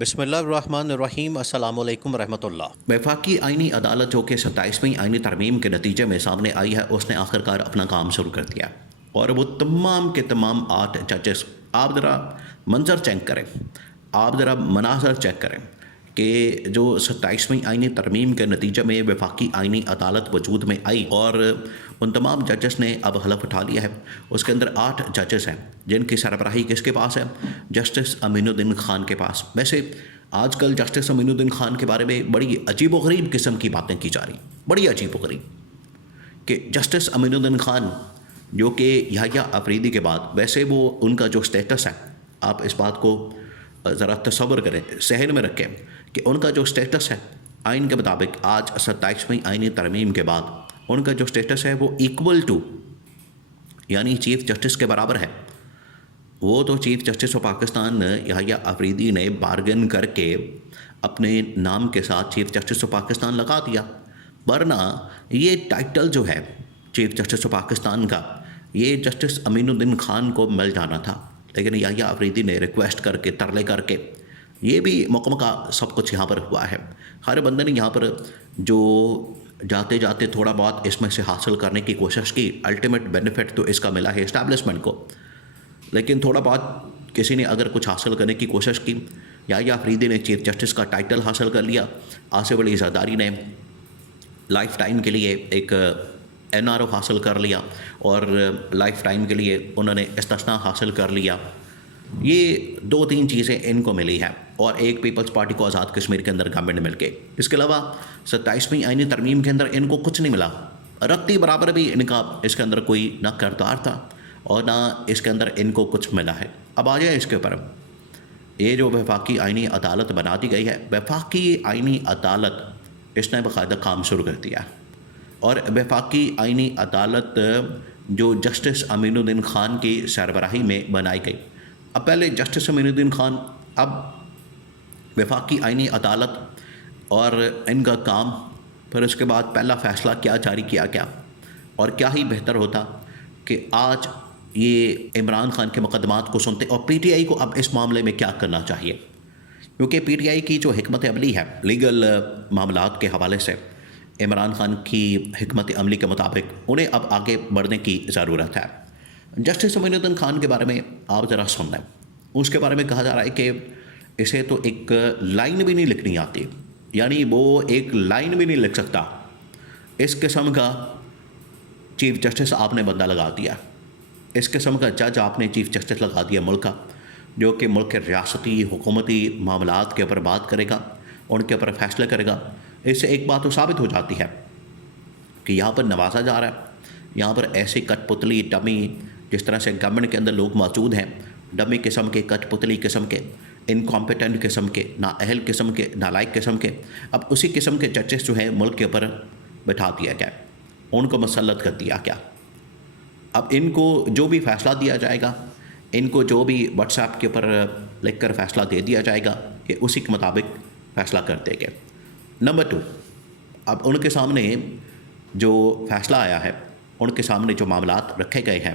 بسم اللہ الرحمن الرحیم۔ السلام علیکم ورحمۃ اللہ۔ وفاقی آئینی عدالت جو کہ 27ویں آئینی ترمیم کے نتیجے میں سامنے آئی ہے، اس نے آخرکار اپنا کام شروع کر دیا، اور وہ تمام کے تمام 8 ججز، آپ ذرا منظر چیک کریں، آپ ذرا مناظر چیک کریں کہ جو 27ویں آئینی ترمیم کے نتیجے میں وفاقی آئینی عدالت وجود میں آئی اور ان تمام ججز نے اب حلف اٹھا لیا ہے، اس کے اندر 8 ججز ہیں جن کی سربراہی کس کے پاس ہے؟ جسٹس امین الدین خان کے پاس۔ ویسے آج کل جسٹس امین الدین خان کے بارے میں بڑی عجیب و غریب قسم کی باتیں کی جا رہی، بڑی عجیب و غریب، کہ جسٹس امین الدین خان جو کہ یحییٰ آفریدی کے بعد، ویسے وہ ان کا جو سٹیٹس ہے، آپ اس بات کو ذرا تصور کریں، ذہن میں رکھیں کہ ان کا جو سٹیٹس ہے آئین کے مطابق آج 27ویں آئینی ترمیم کے بعد ان کا جو سٹیٹس ہے وہ ایکول ٹو، یعنی چیف جسٹس کے برابر ہے۔ وہ تو چیف جسٹس آف پاکستان یحییٰ آفریدی نے بارگن کر کے اپنے نام کے ساتھ چیف جسٹس آف پاکستان لگا دیا، ورنہ یہ ٹائٹل جو ہے چیف جسٹس آف پاکستان کا، یہ جسٹس امین الدین خان کو مل جانا تھا، لیکن یحییٰ آفریدی نے ریکویسٹ کر کے، ترلے کر کے، یہ بھی مکمکہ سب کچھ یہاں پر ہوا ہے۔ ہر بندے نے یہاں پر جو جاتے جاتے تھوڑا بہت اس میں سے حاصل کرنے کی کوشش کی، الٹیمیٹ بینیفٹ تو اس کا ملا ہے اسٹیبلشمنٹ کو، لیکن تھوڑا بہت کسی نے اگر کچھ حاصل کرنے کی کوشش کی، یحییٰ آفریدی نے چیف جسٹس کا ٹائٹل حاصل کر لیا، آصف علی زرداری نے لائف ٹائم کے لیے ایک NRO حاصل کر لیا، اور لائف ٹائم کے لیے انہوں نے استثناء حاصل کر لیا۔ یہ 2-3 چیزیں ان کو ملی ہیں، اور ایک پیپلز پارٹی کو آزاد کشمیر کے اندر گورنمنٹ مل کے۔ اس کے علاوہ 27ویں آئینی ترمیم کے اندر ان کو کچھ نہیں ملا، رتی برابر بھی ان کا اس کے اندر کوئی نہ کردار تھا اور نہ اس کے اندر ان کو کچھ ملا ہے۔ اب آ جائے اس کے اوپر، یہ جو وفاقی آئینی عدالت بنا دی گئی ہے، وفاقی آئینی عدالت اس نے باقاعدہ کام شروع کر دیا، اور وفاقی آئینی عدالت جو جسٹس امین الدین خان کی سربراہی میں بنائی گئی۔ اب پہلے جسٹس امین الدین خان، اب وفاقی آئینی عدالت اور ان کا کام، پھر اس کے بعد پہلا فیصلہ کیا جاری کیا گیا، اور کیا ہی بہتر ہوتا کہ آج یہ عمران خان کے مقدمات کو سنتے، اور PTI کو اب اس معاملے میں کیا کرنا چاہیے، کیونکہ PTI کی جو حکمت عملی ہے لیگل معاملات کے حوالے سے، عمران خان کی حکمت عملی کے مطابق انہیں اب آگے بڑھنے کی ضرورت ہے۔ جسٹس امین الدین خان کے بارے میں آپ ذرا سن لیں، اس کے بارے میں کہا جا رہا ہے کہ اسے تو ایک لائن بھی نہیں لکھنی آتی، یعنی وہ ایک لائن بھی نہیں لکھ سکتا، اس قسم کا چیف جسٹس آپ نے بندہ لگا دیا، اس قسم کا جج آپ نے چیف جسٹس لگا دیا ملک کا، جو کہ ملک کے ریاستی حکومتی معاملات کے اوپر بات کرے گا، ان کے اوپر فیصلے کرے گا۔ اس سے ایک بات تو ثابت ہو جاتی ہے کہ یہاں پر نوازا جا رہا ہے، یہاں پر ایسی کٹ پتلی ڈمی، جس طرح سے گورنمنٹ کے اندر لوگ موجود ہیں، ڈمی قسم کے، کٹ پتلی قسم کے، انکمپیٹنٹ قسم کے، نااہل قسم کے، نالائق قسم کے، اب اسی قسم کے ججز جو ہیں ملک کے اوپر بٹھا دیا گیا، ان کو مسلط کر دیا گیا۔ اب ان کو جو بھی فیصلہ دیا جائے گا، ان کو جو بھی واٹس ایپ کے اوپر لکھ کر فیصلہ دے دیا جائے گا، کہ اسی کے مطابق فیصلہ کر دیں گے۔ نمبر 2، اب ان کے سامنے جو فیصلہ آیا ہے، ان کے سامنے جو معاملات رکھے گئے ہیں،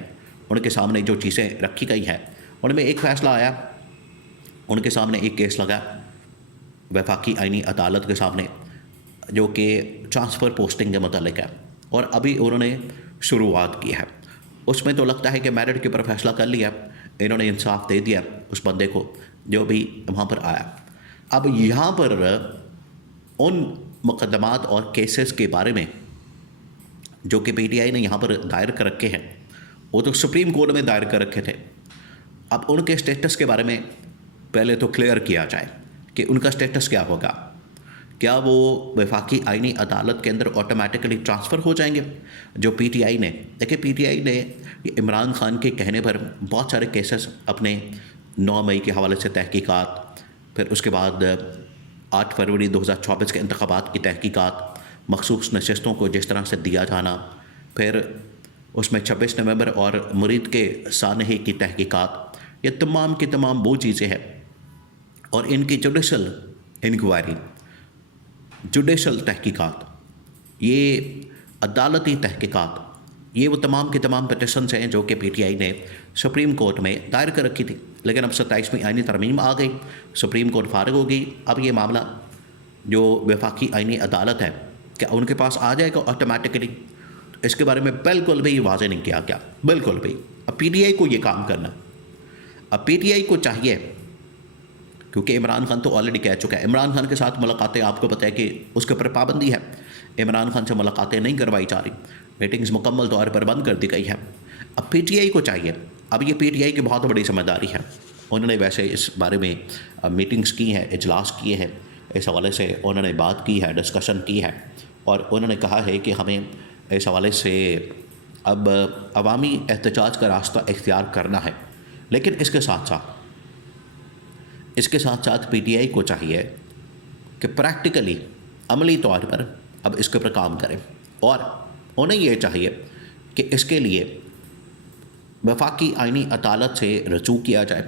ان کے سامنے جو چیزیں رکھی گئی ہیں، ان میں ایک فیصلہ آیا، ان کے سامنے ایک کیس لگا وفاقی آئینی عدالت کے سامنے، جو کہ ٹرانسفر پوسٹنگ کے متعلق ہے، اور ابھی انہوں نے شروعات کی ہے۔ اس میں تو لگتا ہے کہ میرٹ کے اوپر فیصلہ کر لیا، انہوں نے انصاف دے دیا اس بندے کو جو بھی وہاں پر آیا۔ اب یہاں پر ان مقدمات اور کیسز کے بارے میں جو کہ PTI نے یہاں پر دائر کر رکھے ہیں، وہ تو سپریم کورٹ میں دائر کر رکھے تھے۔ اب ان کے سٹیٹس کے بارے میں پہلے تو کلیئر کیا جائے کہ ان کا سٹیٹس کیا ہوگا، کیا وہ وفاقی آئینی عدالت کے اندر آٹومیٹکلی ٹرانسفر ہو جائیں گے؟ جو PTI نے، دیکھیں PTI نے عمران خان کے کہنے پر بہت سارے کیسز اپنے 9 مئی کے حوالے سے تحقیقات، پھر اس کے بعد 8 فروری 2024 کے انتخابات کی تحقیقات، مخصوص نشستوں کو جس طرح سے دیا جانا، پھر اس میں 26 نومبر اور مرید کے سانحے کی تحقیقات، یہ تمام کی تمام وہ چیزیں ہیں، اور ان کی جوڈیشل انکوائری، جوڈیشل تحقیقات، یہ عدالتی تحقیقات، یہ وہ تمام کی تمام پٹیشنز ہیں جو کہ PTI نے سپریم کورٹ میں دائر کر رکھی تھی۔ لیکن اب 27ویں آئینی ترمیم آ گئی، سپریم کورٹ فارغ ہو گئی، اب یہ معاملہ جو وفاقی آئینی عدالت ہے کیا ان کے پاس آ جائے گا آٹومیٹکلی؟ اس کے بارے میں بالکل بھی واضح نہیں کیا گیا، بالکل بھی۔ اب پی ٹی آئی کو یہ کام کرنا، اب پی ٹی آئی کو چاہیے، کیونکہ عمران خان تو آلریڈی کہہ چکا ہے، عمران خان کے ساتھ ملاقاتیں آپ کو پتہ ہے کہ اس کے اوپر پابندی ہے، عمران خان سے ملاقاتیں نہیں کروائی جا رہی، میٹنگز مکمل طور پر بند کر دی گئی ہے۔ اب پی ٹی آئی کو چاہیے، اب یہ پی ٹی آئی کی بہت بڑی ذمہ داری ہے، انہوں نے ویسے اس بارے میں میٹنگز کی ہیں، اجلاس کیے ہیں، اس حوالے سے انہوں نے بات کی ہے، ڈسکشن کی ہے، اور انہوں نے کہا ہے کہ ہمیں اس حوالے سے اب عوامی احتجاج کا راستہ اختیار کرنا ہے۔ لیکن اس کے ساتھ ساتھ پی ٹی آئی کو چاہیے کہ پریکٹیکلی عملی طور پر اب اس کے اوپر کام کریں، اور انہیں یہ چاہیے کہ اس کے لیے وفاقی آئینی عدالت سے رجوع کیا جائے،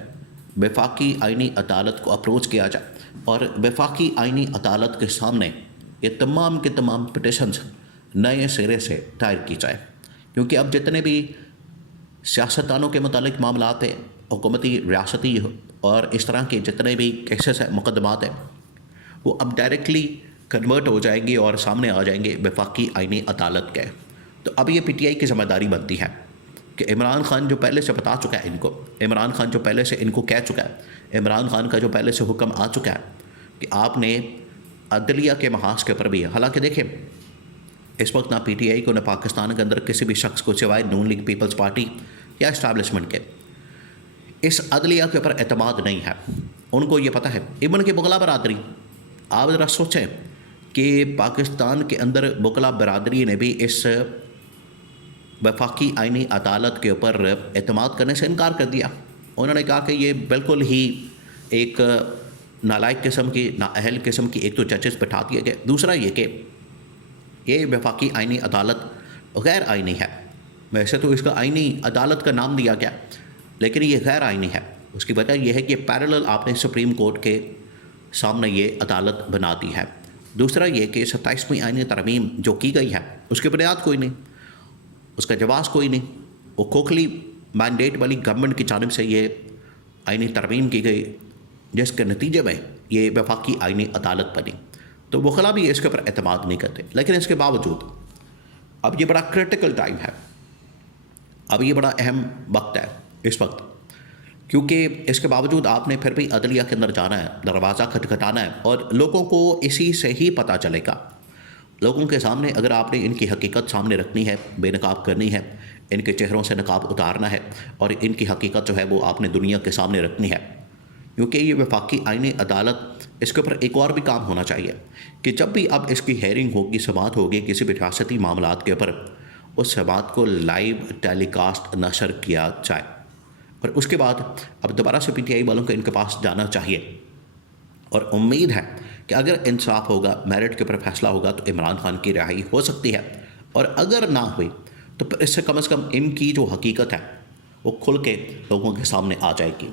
وفاقی آئینی عدالت کو اپروچ کیا جائے، اور وفاقی آئینی عدالت کے سامنے یہ تمام کے تمام پٹیشنز نئے سرے سے دائر کی جائے، کیونکہ اب جتنے بھی سیاستدانوں کے متعلق معاملات ہیں، حکومتی، ریاستی اور اس طرح کے جتنے بھی کیسز ہیں، مقدمات ہیں، وہ اب ڈائریکٹلی کنورٹ ہو جائیں گے اور سامنے آ جائیں گے وفاقی آئینی عدالت کے۔ تو اب یہ پی ٹی آئی کی ذمہ داری بنتی ہے کہ عمران خان جو پہلے سے بتا چکا ہے ان کو، عمران خان جو پہلے سے ان کو کہہ چکا ہے، عمران خان کا جو پہلے سے حکم آ چکا ہے کہ آپ نے عدلیہ کے محاذ کے اوپر بھی، حالانکہ دیکھیں اس وقت نہ پی ٹی آئی کو نہ پاکستان کے اندر کسی بھی شخص کو سوائے نون لیگ پیپلز پارٹی یا اسٹیبلشمنٹ کے اس عدلیہ کے اوپر اعتماد نہیں ہے۔ ان کو یہ پتہ ہے، ایون کہ بغلا برادری، آپ ذرا سوچیں کہ پاکستان کے اندر بغلا برادری نے بھی اس وفاقی آئینی عدالت کے اوپر اعتماد کرنے سے انکار کر دیا۔ انہوں نے کہا کہ یہ بالکل ہی ایک نالائق قسم کی، نااہل قسم کی ایک تو ججز بٹھا دیے گئے، دوسرا یہ کہ یہ وفاقی آئینی عدالت غیر آئینی ہے۔ ویسے تو اس کا آئینی عدالت کا نام دیا گیا، لیکن یہ غیر آئینی ہے۔ اس کی وجہ یہ ہے کہ پیرالل آپ نے سپریم کورٹ کے سامنے یہ عدالت بنا دی ہے۔ دوسرا یہ کہ 27ویں آئینی ترمیم جو کی گئی ہے اس کی بنیاد کوئی نہیں، اس کا جواز کوئی نہیں، وہ کھوکھلی مینڈیٹ والی گورنمنٹ کی جانب سے یہ آئینی ترمیم کی گئی، جس کے نتیجے میں یہ وفاقی آئینی عدالت بنی۔ تو وہ خلا بھی اس کے اوپر اعتماد نہیں کرتے، لیکن اس کے باوجود اب یہ بڑا کرٹیکل ٹائم ہے، اب یہ بڑا اہم وقت ہے اس وقت، کیونکہ اس کے باوجود آپ نے پھر بھی عدلیہ کے اندر جانا ہے، دروازہ کھٹکھٹانا ہے، اور لوگوں کو اسی سے ہی پتہ چلے گا۔ لوگوں کے سامنے اگر آپ نے ان کی حقیقت سامنے رکھنی ہے، بے نقاب کرنی ہے، ان کے چہروں سے نقاب اتارنا ہے، اور ان کی حقیقت جو ہے وہ آپ نے دنیا کے سامنے رکھنی ہے، کیونکہ یہ وفاقی آئینی عدالت اس کے اوپر ایک اور بھی کام ہونا چاہیے کہ جب بھی اب اس کی ہیئرنگ ہوگی، سماعت ہوگی کسی بھی ریاستی معاملات کے اوپر، اس سماعت کو لائیو ٹیلی کاسٹ نشر کیا جائے، اور اس کے بعد اب دوبارہ سے پی ٹی آئی والوں کو ان کے پاس جانا چاہیے، اور امید ہے کہ اگر انصاف ہوگا، میرٹ کے اوپر فیصلہ ہوگا تو عمران خان کی رہائی ہو سکتی ہے، اور اگر نہ ہوئی تو پھر اس سے کم از کم ان کی جو حقیقت ہے وہ کھل کے لوگوں کے سامنے آ جائے گی۔